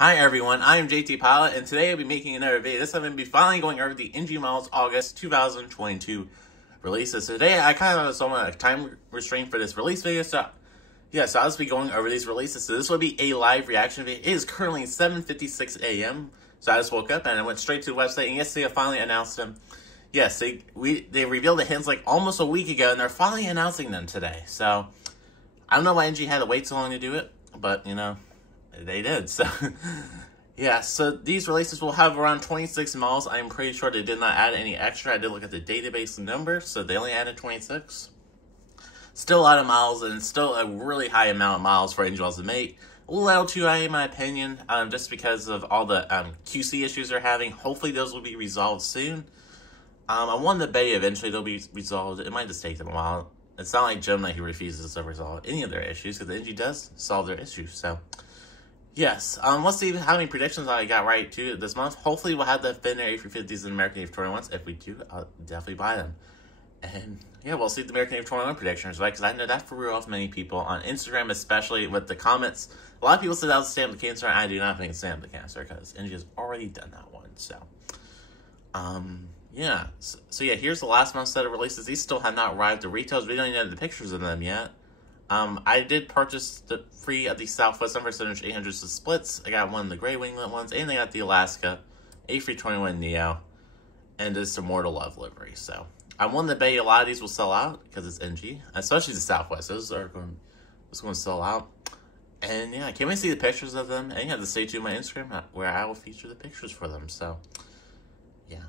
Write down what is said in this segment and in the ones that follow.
Hi everyone, I am JT Pilot, and today I'll be making another video. This time I'm going to be finally going over the NG Models August 2022 releases. So today I kind of have somewhat a time restraint for this release video, so I'll just be going over these releases. So this will be a live reaction video. It is currently 7:56 a.m. So I just woke up and I went straight to the website, and yesterday I finally announced them. Yes, they revealed the hints like almost a week ago, and they're finally announcing them today. So I don't know why NG had to wait so long to do it, but you know, they did. So yeah, so these releases will have around 26 models. I'm pretty sure they did not add any extra. I did look at the database numbers, so they only added 26. Still a lot of models, and still a really high amount of models for NG Models to make. A little too high in my opinion, just because of all the QC issues they're having. Hopefully those will be resolved soon. I want to bet eventually they'll be resolved. It might just take them a while. It's not like Gemini who refuses to resolve any of their issues, because NG does solve their issues. So yes, let's see how many predictions I got right too this month. Hopefully we'll have the Finnair A350s and American A321s. If we do, I'll definitely buy them. And yeah, we'll see the American A321 predictions, right? Because I know that threw off many people on Instagram, especially with the comments. A lot of people said that was Stamp the Cancer. I do not think it's Stamp the Cancer, because NG has already done that one. So yeah, so yeah, here's the last month's set of releases. These still have not arrived to retails. We don't even have the pictures of them yet. I did purchase the free of the Southwest number 700 splits. I got one of the gray winglet ones, and I got the Alaska A321 Neo, and it's some Mortal Love livery. So I want to bet a lot of these will sell out because it's NG, especially the Southwest. Those are going to sell out. And yeah, I can't wait to see the pictures of them. And you have to stay tuned to my Instagram where I will feature the pictures for them. So yeah.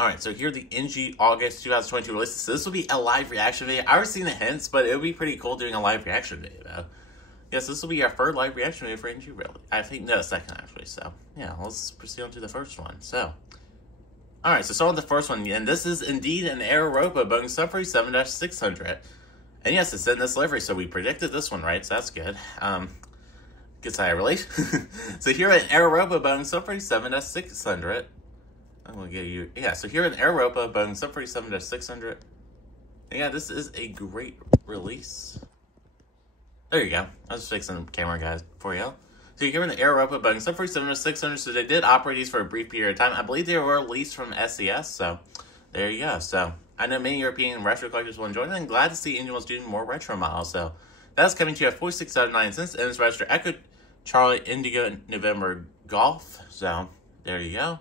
Alright, so here are the NG August 2022 releases. So this will be a live reaction video. I already seen the hints, but it would be pretty cool doing a live reaction video, though. Yes, this will be our third live reaction video for NG, really. I think, no, second, actually. So, yeah, let's proceed on to the first one. So, alright, so start with the first one. And this is indeed an Aeropa Boeing 747-600. And yes, it's in this livery, so we predicted this one, right? So that's good. Good sign, really. So here at Aeropa Boeing 747-600. I'm going to give you, yeah, so here in Aeropa, Boeing 747-600. Yeah, this is a great release. There you go. I was fixing the camera, guys, for you. So here in the Aeropa, Boeing 747-600. So they did operate these for a brief period of time. I believe they were released from SES, so there you go. So I know many European retro collectors will enjoy it. I'm glad to see NG was doing more retro models. So that's coming to you at $46.09, and it's registered Echo Charlie Indigo November Golf. So there you go.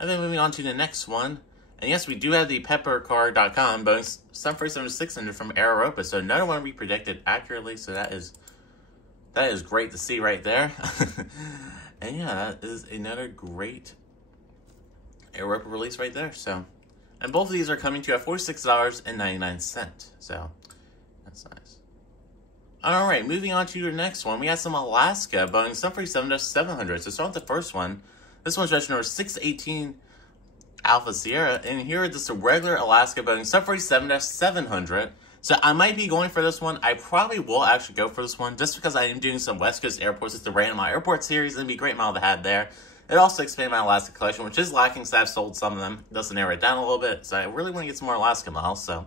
And then moving on to the next one. And yes, we do have the peppercar.com Boeing 747-600 from Aeropa. So another one we predicted accurately. So that is great to see right there. And yeah, that is another great Aeropa release right there. So, and both of these are coming to you at $46.99. So that's nice. Alright, moving on to the next one. We have some Alaska Boeing 747-700. So start with the first one. This one's registered number 618 Alpha Sierra, and here is just a regular Alaska Boeing 747-700. So I might be going for this one. I probably will actually go for this one, just because I am doing some West Coast airports. It's the random airport series, and it'd be a great model to have there. It also expanded my Alaska collection, which is lacking, so I've sold some of them. It does narrow it down a little bit, so I really want to get some more Alaska models. So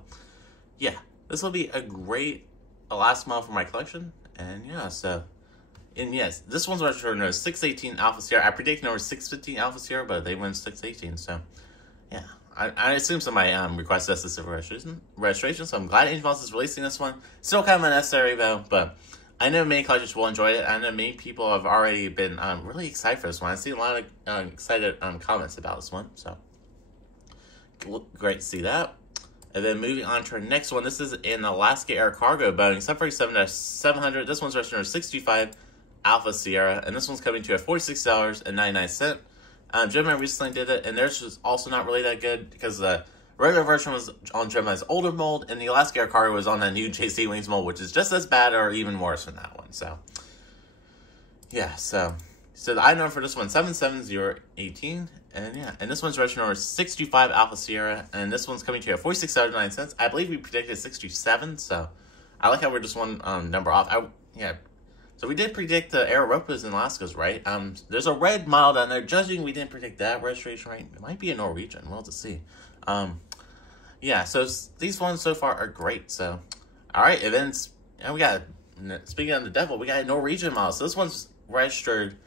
yeah, this will be a great Alaska model for my collection, and yeah, so. And yes, this one's registered as 618 Alpha Sierra. I predicted number 615 Alpha Sierra, but they went 618. So, yeah. I assume somebody requested a specific registration, so I'm glad NG Models is releasing this one. Still kind of unnecessary, though, but I know many collectors will enjoy it. I know many people have already been really excited for this one. I see a lot of excited comments about this one, so great to see that. And then moving on to our next one. This is an Alaska Air Cargo Boeing 747-700. This one's registered as 625 Alpha Sierra, and this one's coming to you at $46.99. Gemini recently did it, and theirs was also not really that good because the regular version was on Gemini's older mold, and the Alaska Air Cargo was on that new JC Wings mold, which is just as bad or even worse than that one. So, yeah, so the item number for this one 77018, and yeah, and this one's registered number 625 Alpha Sierra, and this one's coming to you at $46.09. I believe we predicted 67, so I like how we're just one number off. So we did predict the Aeropas and Alaskas, right? There's a red model down there. Judging, we didn't predict that registration, right? It might be a Norwegian. We'll have to see. Yeah, so these ones so far are great. So, all right, events. And we got speaking of the devil, we got a Norwegian model. So this one's registered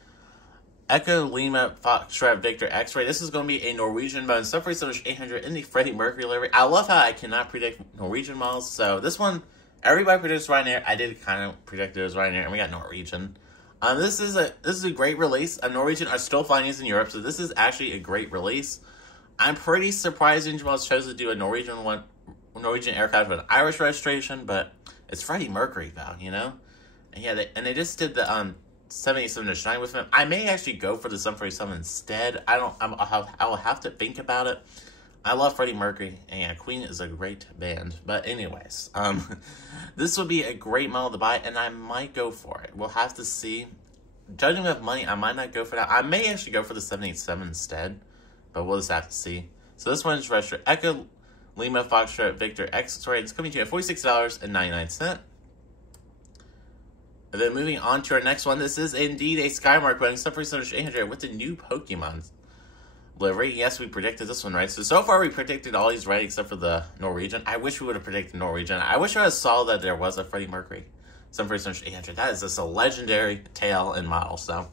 Echo Lima Foxtrot Victor X-Ray. This is going to be a Norwegian Boeing 747-800 in the Freddie Mercury livery. I love how I cannot predict Norwegian models. So this one, everybody predicts Ryanair. I did kind of predict it was Ryanair, and we got Norwegian. This is a great release. Norwegian are still flying these in Europe, so this is actually a great release. I'm pretty surprised Engine Models chose to do a Norwegian aircraft with an Irish registration, but it's Freddie Mercury, though, you know? And yeah, they just did the 787-9 with him. I may actually go for the 747 instead. I will have to think about it. I love Freddie Mercury, and yeah, Queen is a great band. But anyways, this would be a great model to buy, and I might go for it. We'll have to see. Judging with money, I might not go for that. I may actually go for the 787 instead, but we'll just have to see. So this one is registered Echo Lima Foxtrot Victor X-Ray. It's coming to you at $46.99. And then moving on to our next one, this is indeed a Skymark Boeing 747-800 with the new Pokemon livery. Yes, we predicted this one right. So far we predicted all these right except for the Norwegian. I wish we would have predicted Norwegian. I wish I saw that there was a Freddie Mercury 747-800. That is just a legendary tail and model. So,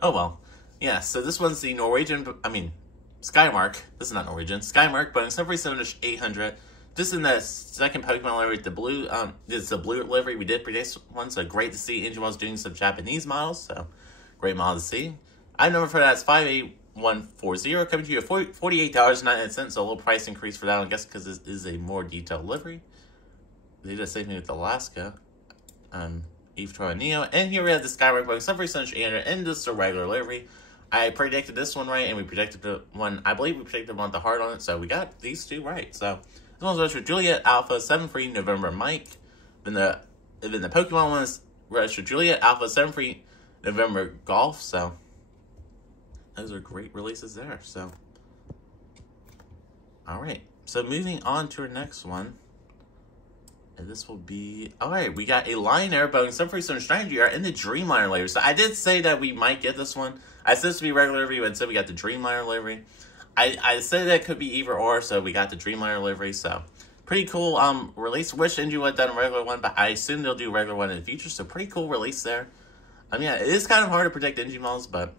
oh well. Yeah, so this one's the Skymark. This is not Norwegian. Skymark Boeing 747-800. Just in the second Pokemon livery, the blue, it's the blue livery. We did predict one, so great to see Engine Models doing some Japanese models. So, great model to see. Item number for that is 58140, coming to you at $48.99. So a little price increase for that, I guess, because this is a more detailed livery. They did the same thing with Alaska, Eve Troy Neo, and here we have the Skymark Boeing 747-800 in just a regular livery. I predicted this one right, and we predicted the one. I believe we predicted one with the heart on it, so we got these two right. So. This one's registered Juliet Alpha 7 Free November Mike. Then the Pokemon one is registered Juliet Alpha 7 Free November Golf. So those are great releases there. So alright. So moving on to our next one. And this will be alright, we got a Lion Air Boeing 747-900 in the Dreamliner livery. So I did say that we might get this one. I said this would be regular livery, but instead we got the Dreamliner livery. I said that could be either or, so we got the Dreamliner livery, so pretty cool release. Wish NG would have done a regular one, but I assume they'll do a regular one in the future, so pretty cool release there. Yeah, it is kind of hard to predict NG models, but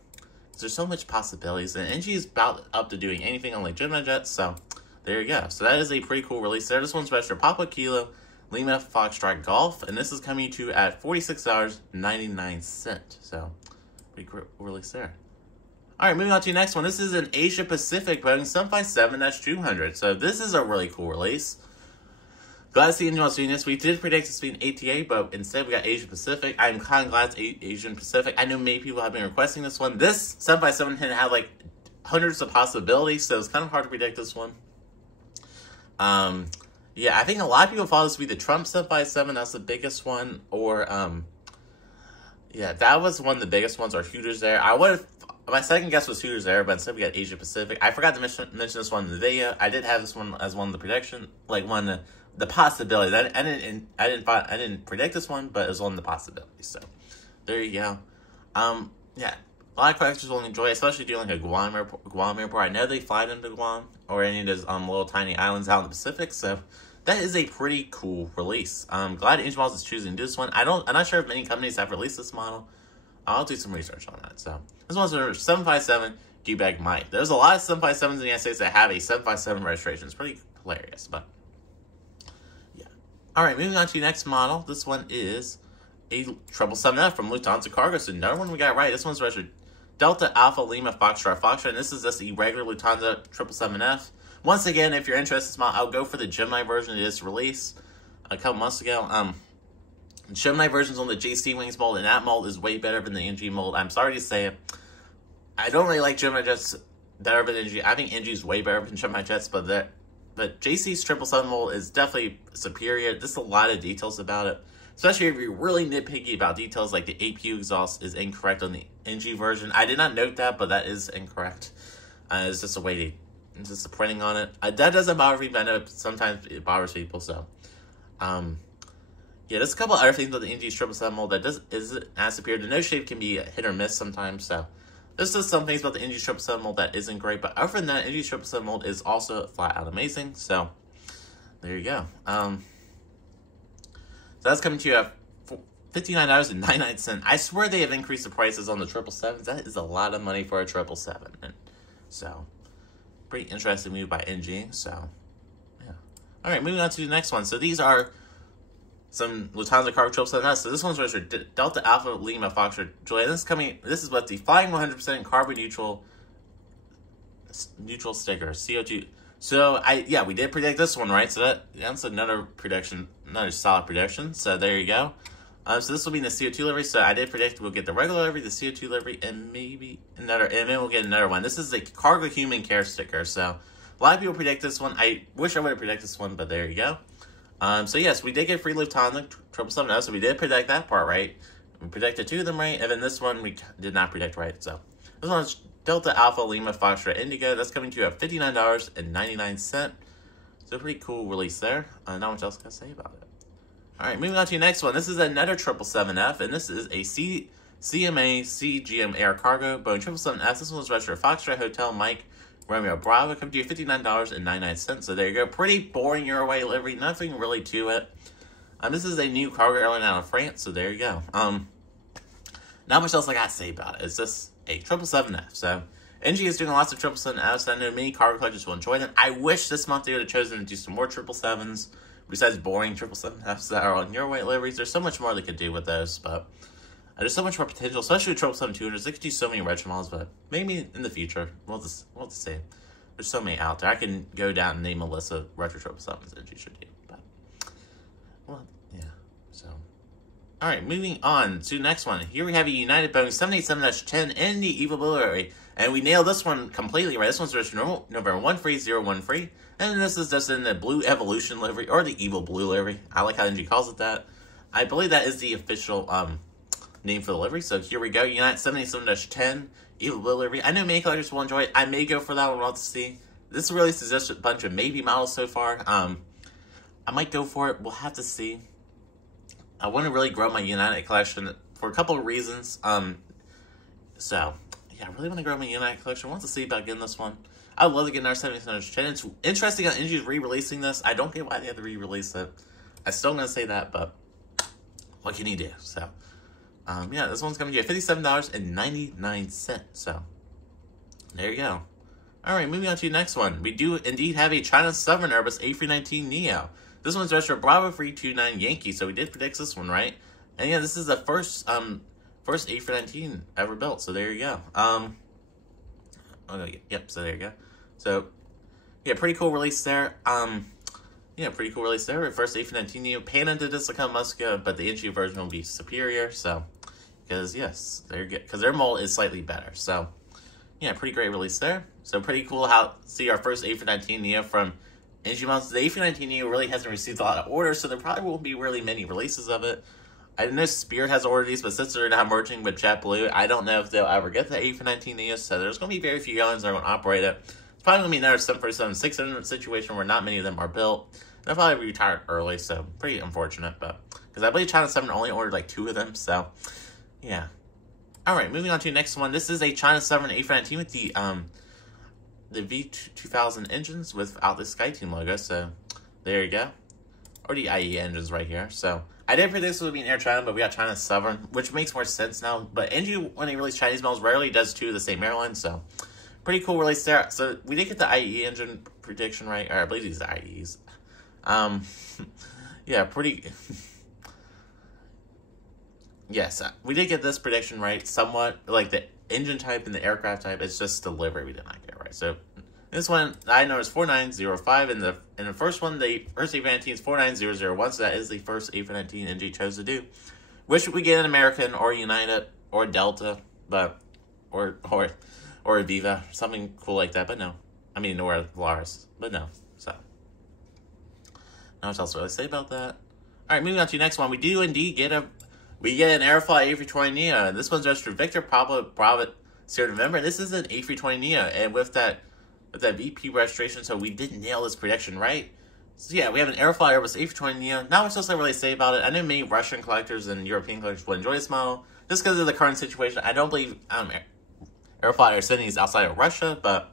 there's so much possibilities, and NG is about up to doing anything on like Gemini jets, so there you go. So that is a pretty cool release there. This one's registered Papa Kilo Lima Foxtrot Golf, and this is coming to at $46.99, so pretty cool release there. Alright, moving on to the next one. This is an Asia Pacific Boeing 757-200. So this is a really cool release. Glad to see Engine Models doing this. We did predict this being ATA, but instead we got Asia Pacific. I'm kind of glad it's Asian Pacific. I know many people have been requesting this one. This 757 had like hundreds of possibilities, so it's kind of hard to predict this one. Yeah, I think a lot of people thought this would be the Trump 757. That's the biggest one. Or, yeah, that was one of the biggest ones, or Hooters there. My second guess was Hooters there, but instead we got Asia Pacific. I forgot to mention this one in the video. I did have this one as one of the prediction, like one of the possibilities. I didn't predict this one, but it was one of the possibilities. So there you go. Yeah, a lot of collectors will enjoy it, especially doing like a Guam airport. I know they fly them to Guam or any of those little tiny islands out in the Pacific. So that is a pretty cool release. I'm glad Engine Models is choosing to do this one. I'm not sure if many companies have released this model. I'll do some research on that. So this one's a 757 G-Bag Mike. There's a lot of 757s in the United States that have a 757 registration. It's pretty hilarious, but yeah. Alright, moving on to the next model. This one is a 777F from Lufthansa Cargo. So another one we got right. This one's registered Delta Alpha Lima Foxtrot, and this is just the regular Lufthansa 777F. Once again, if you're interested in this model, I'll go for the Gemini version of this release a couple months ago. Gemini version's on the JC Wings mold, and that mold is way better than the NG mold. I'm sorry to say it. I don't really like Gemini jets better than NG. I think NG is way better than Gemini jets, but JC's 777 mold is definitely superior. Just a lot of details about it. Especially if you're really nitpicky about details, like the APU exhaust is incorrect on the NG version. I did not note that, but that is incorrect. It's just a way it's just a printing on it. That doesn't bother me, but I know sometimes it bothers people, so. Yeah, there's a couple other things with the NG 777 mold that isn't as superior. The nose shape can be a hit or miss sometimes, so there's just some things about the NG 777 mold that isn't great. But other than that, NG 777 mold is also flat out amazing. So there you go. So that's coming to you at $59.99. I swear they have increased the prices on the 777s. That is a lot of money for a 777. And so, pretty interesting move by NG. So, yeah. All right, moving on to the next one. So these are some Lufthansa cargo 777s. So this one's registered Delta Alpha Lima Foxtrot Juliet. This is what the flying 100% carbon neutral sticker, CO2. So we did predict this one, right? So that's another prediction, another solid prediction. So there you go. So this will be in the CO2 livery. So I did predict we'll get the regular livery, the CO2 livery, and maybe another, and then we'll get another one. This is a cargo human care sticker. So a lot of people predict this one. I wish I would have predicted this one, but there you go. So yes, we did get free Lufthansa 777, so we did predict that part right. We predicted 2 of them right, and then this one we did not predict right. So this one's Delta Alpha Lima Foxtrot Indigo. That's coming to you at $59.99. So pretty cool release there. Not much else to say about it. All right, moving on to your next one. This is another 777F, and this is a CMA CGM Air Cargo Boeing 777F. This one's registered Foxtrot Hotel Mike Romeo Bravo. Coming to you $59.99. So there you go. Pretty boring Euroway livery. Nothing really to it. This is a new cargo airline out of France. So there you go. Not much else I got to say about it. It's just a 777F. So NG is doing lots of 777Fs. I know many cargo collectors will enjoy them. I wish this month they would have chosen to do some more 777s. Besides boring 777Fs that are on your weight liveries, there's so much more they could do with those, but there's so much more potential, especially with 777-200s. They could do so many retro models, but maybe in the future, we'll just see. There's so many out there. I can go down and name a list of retro 777s that you should do, but, well, yeah, so. All right, moving on to the next one. Here we have a United Boeing 787-10 in the Evil Blue livery, and we nailed this one completely right. This one's registered November 1301 and this is just in the Blue Evolution livery, or the Evil Blue livery. I like how NG calls it that. I believe that is the official name for the livery. So here we go, United 787-10 Evil Blue livery. I know many collectors will enjoy it. I may go for that one. We'll have to see. This release is just a bunch of maybe models so far. I might go for it. We'll have to see. I want to really grow my United collection for a couple of reasons. So, yeah, I really want to grow my United collection. I want to see about getting this one. I would love to get another 787-10. It's interesting how NG is re-releasing this. I don't get why they have to re-release it. I'm still going to say that, but what can you do? So, yeah, this one's coming to you at $57.99. So, there you go. All right, moving on to the next one. We do indeed have a China Southern Airbus A319neo. This one's registered Bravo 329 Yankee, so we did predict this one, right? And yeah, this is the first A319 ever built, so there you go. Yep, so there you go. So, yeah, pretty cool release there. Yeah, pretty cool release there. First A319neo. Pana did this like how Musca, but the NG version will be superior, so, because, yes, there you go. Because their mold is slightly better, so, yeah, pretty great release there. So, pretty cool how, see our first A319neo from NG models. The A319neo really hasn't received a lot of orders, so there probably won't be really many releases of it. I know Spirit has ordered these, but since they're not merging with JetBlue, I don't know if they'll ever get the A319neo, so there's going to be very few airlines that are going to operate it. It's probably going to be another 747-600 situation where not many of them are built. They'll probably be retired early, so pretty unfortunate, but because I believe China 7 only ordered like 2 of them, so yeah. All right, moving on to the next one. This is a China 7 A319 with the V2000 engines without the SkyTeam logo, so there you go. Or the IE engines right here, so I did predict this would be an Air China, but we got China 7, which makes more sense now. But NG, when they release Chinese models, rarely does 2 of the same airline, so pretty cool release there. So we did get the IE engine prediction right, or I believe these are IEs. Yeah, pretty. Yes, we did get this prediction right, somewhat. Like the engine type and the aircraft type, it's just the livery we did not get right. So this one I know is 4905, and the first one, the first A319 is 49001, so that is the first A319 NG chose to do. Wish we get an American or United or Delta, but or Aviva, something cool like that, but no. I mean, or Polaris, but no. So, not much else to really say about that. All right, moving on to the next one. We do indeed get an Aeroflot A320neo, and this one's registered Victor Pablo Bravo Sierra November. This is an A320neo, and with that VP registration, so we did nail this prediction right. So yeah, we have an Aeroflot Airbus A320neo. Not much else I really say about it. I know many Russian collectors and European collectors will enjoy this model just because of the current situation. I don't believe Aeroflot are sending these outside of Russia, but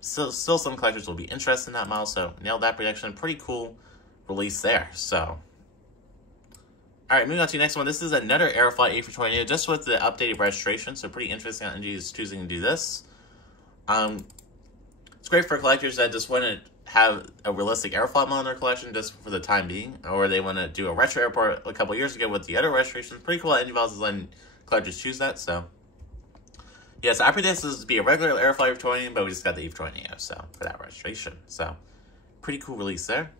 still some collectors will be interested in that model. So nailed that prediction. Pretty cool release there. So Alright, moving on to the next one. This is another Aeroflot A320, just with the updated registration, so pretty interesting how NG is choosing to do this. It's great for collectors that just want to have a realistic Aeroflot model in their collection just for the time being, or they want to do a retro airport a couple years ago with the other restorations. Pretty cool that NG Models is letting collectors choose that, so. Yes, I predict this to be a regular Aeroflot A320, but we just got the A320, so, for that registration. So, pretty cool release there.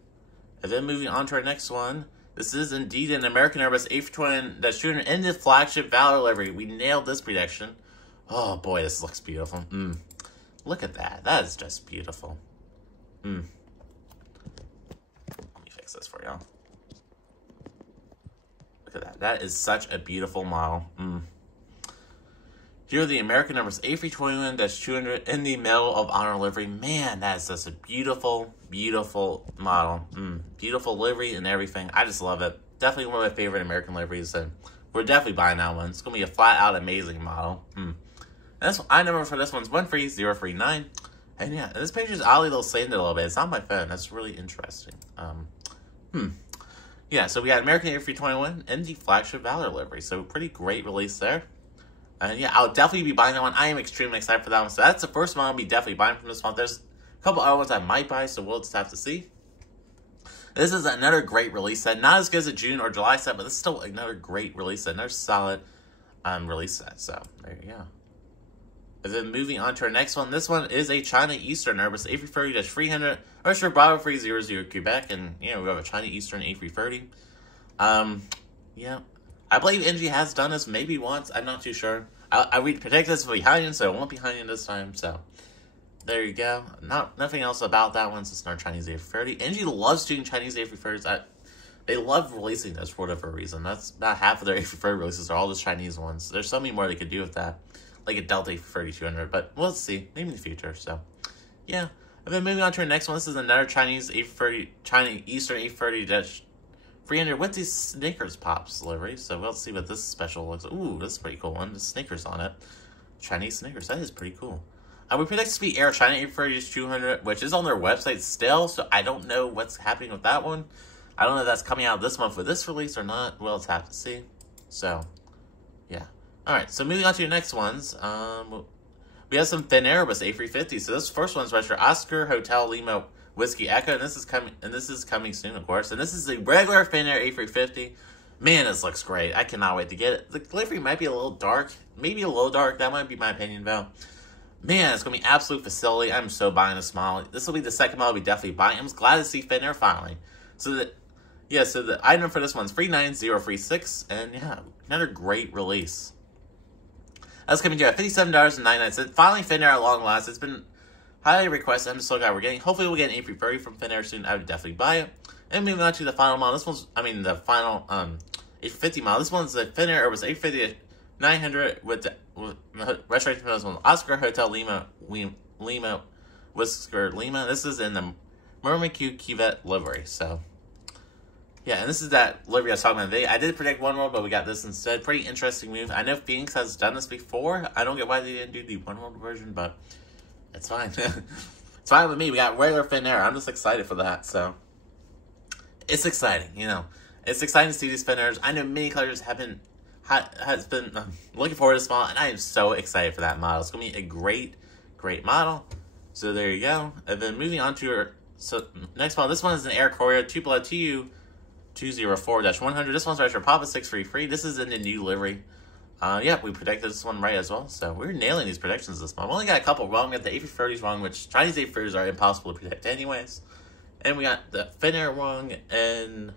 And then moving on to our next one. This is indeed an American Airbus A320-200 in the flagship Valor livery. We nailed this prediction. Oh boy, this looks beautiful. Look at that. That is just beautiful. Let me fix this for y'all. Look at that. That is such a beautiful model. Here are the American Airbus A321-200 in the Medal of Honor livery. Man, that is just a beautiful, beautiful model. Beautiful livery and everything. I just love it. Definitely one of my favorite American liveries, and we're definitely buying that one. It's going to be a flat-out amazing model. And this I number for this one's 13039. And yeah, this picture is oddly little sanded a little bit. It's on my phone. That's really interesting. Yeah, so we got American A321 in the flagship Valor livery. So pretty great release there. And yeah, I'll definitely be buying that one. I am extremely excited for that one. So that's the first one I'll be definitely buying from this month. There's a couple other ones I might buy, so we'll just have to see. This is another great release set. Not as good as a June or July set, but this is still another great release set. Another solid release set. So there you go. And then moving on to our next one. This one is a China Eastern Airbus A330-300 or Bravo 300 Quebec. And yeah, we have a China Eastern A330. Yeah. I believe NG has done this maybe once. I'm not too sure. I would predict this will be behind, so it won't be behind this time. So there you go. Nothing else about that one. It's just another Chinese A330. NG loves doing Chinese A330s. They love releasing those for whatever reason. That's about half of their A330 releases are all just Chinese ones. There's so many more they could do with that, like a Delta A330-200. But we'll see. Maybe in the future. So yeah. And then moving on to our next one. This is another Chinese A330, China Eastern A330-300 with these Snickers Pops livery. So we'll see what this special looks like. Ooh, this is a pretty cool one. The Snickers on it. Chinese Snickers. That is pretty cool. We predict this to be Air China A330-200, which is on their website still, so I don't know what's happening with that one. I don't know if that's coming out this month with this release or not. We'll just have to see. So, yeah. Alright, so moving on to your next ones. We have some Finnair A350. So this first one's registered Oscar Hotel Lima Whiskey Echo, and this is coming soon, of course. And this is the regular Finnair A350. Man, this looks great. I cannot wait to get it. The livery might be a little dark. Maybe a little dark. That might be my opinion, though. Man, it's going to be absolute facility. I'm so buying this model. This will be the second model we definitely buying. I'm glad to see Finnair finally. So the item for this one's 39036, and yeah, another great release. That's coming to you at $57.99. Finally, Finnair at long last. It's been highly requested. I'm just so glad we're getting. Hopefully, we'll get an A330 from Finnair soon. I would definitely buy it. And moving on to the final model. This one's, the final A350 model. This one's the Finnair Airbus A350-900 with registration for this one, Oscar Hotel Lima Whisker Lima. This is in the Mermaid Cuvette livery. So yeah, and this is that livery I was talking about today. I did predict One World, but we got this instead. Pretty interesting move. I know Phoenix has done this before. I don't get why they didn't do the One World version, but it's fine. It's fine with me. We got regular Finnair. I'm just excited for that. So it's exciting, It's exciting to see these Finnairs. I know many collectors has been looking forward to this model, and I am so excited for that model. It's going to be a great, great model. So there you go. And then moving on to our next model. This one is an Air Courier Tupelo TU-204-100. This one's right for Papa 633. This is in the new livery. Yeah, we predicted this one right as well. So we're nailing these predictions this month. We only got a couple wrong. We got the A330s wrong, which Chinese A330s are impossible to predict anyways. And we got the Finnair wrong, and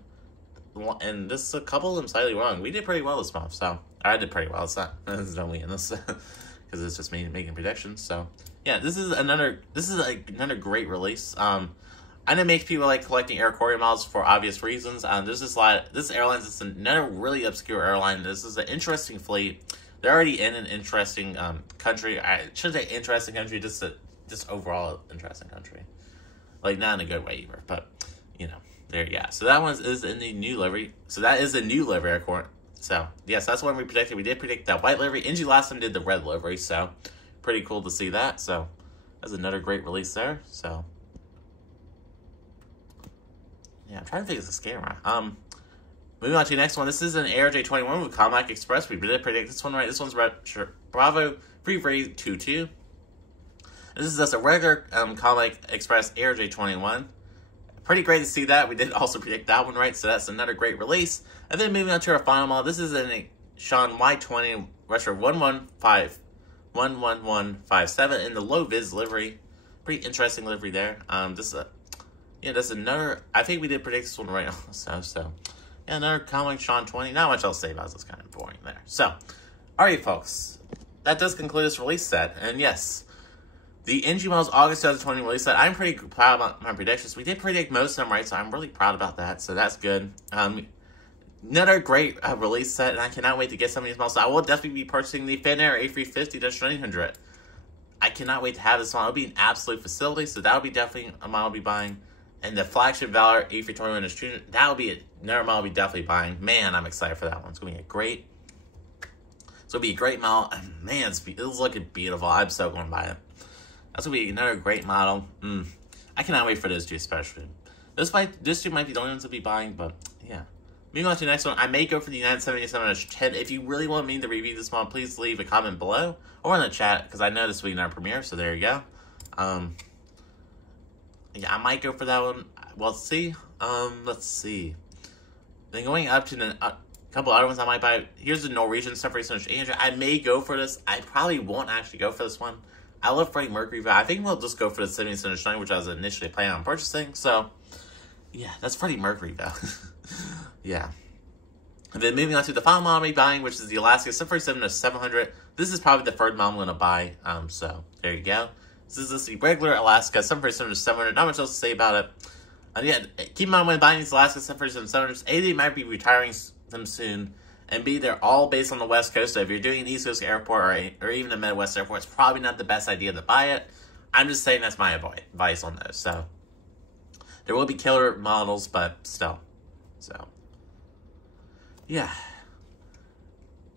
this a couple of them slightly wrong. We did pretty well this month, so I did pretty well. It's not, there's no me in this because it's just me making predictions. So yeah, this is another great release. I know it makes people like collecting Air Courier models for obvious reasons. There's this airline is another really obscure airline. This is an interesting fleet. They're already in an interesting country. I shouldn't say interesting country, just overall interesting country. Like, not in a good way either, but there, yeah. So that one is in the new livery. So that is a new livery, Air Courier. So yes, that's one we predicted. We did predict that white livery. NG last time did the red livery, so pretty cool to see that. So that's another great release there. So yeah, I'm trying to think of this camera. Moving on to the next one. This is an ARJ21 with Comac Express. We did predict this one right. This one's Bravo 3322. This is just a regular Comac Express ARJ21. Pretty great to see that. We did also predict that one right, so that's another great release. And then moving on to our final model. This is a Sean Y20 Retro 11157 in the low vis livery. Pretty interesting livery there. This is that's another. I think we did predict this one right also. So yeah, another Comac Sean 20. Not much I'll say about this. It's kind of boring there. So, alright, folks, that does conclude this release set. And yes, the NG models August 2020 release set. I'm pretty proud about my predictions. We did predict most of them right, so I'm really proud about that. So that's good. Another great release set, and I cannot wait to get some of these models. So I will definitely be purchasing the Finnair A350-900. I cannot wait to have this one. It'll be an absolute facility, so that'll be definitely a model I'll be buying. And the flagship Valor A321, that'll be another model I'll be definitely buying. Man, I'm excited for that one. It's going to be a great model. Man, it's looking beautiful. I'm so going to buy it. That's going to be another great model. I cannot wait for those two especially. Those two might be the only ones I'll be buying, but yeah. Moving on to the next one, I may go for the United 77-10. If you really want me to review this model, please leave a comment below or in the chat, because I know this will be in our premiere, so there you go. Yeah, I might go for that one. Well, let's see. Then going up to a couple other ones I might buy. Here's the Norwegian stuff for 800. I may go for this. I probably won't actually go for this one. I love Freddie Mercury, but I think we'll just go for the 77-9, which I was initially planning on purchasing. So, yeah, that's Freddie Mercury, though. Yeah. And then moving on to the final model I'll be buying, which is the Alaska 747-700. This is probably the third model I'm going to buy. So, there you go. This is just the regular Alaska 747-700. Not much else to say about it. And yeah, keep in mind when buying these Alaska 747-700s, A, they might be retiring them soon, and B, they're all based on the West Coast. So if you're doing an East Coast airport or even a Midwest airport, it's probably not the best idea to buy it. I'm just saying that's my advice on those. So there will be killer models, but still. So yeah.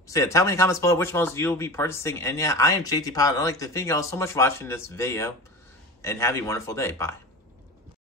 So yeah, tell me in the comments below which models you will be purchasing. And yeah, I am JT Pod. I'd like to thank you all so much for watching this video, and have a wonderful day. Bye.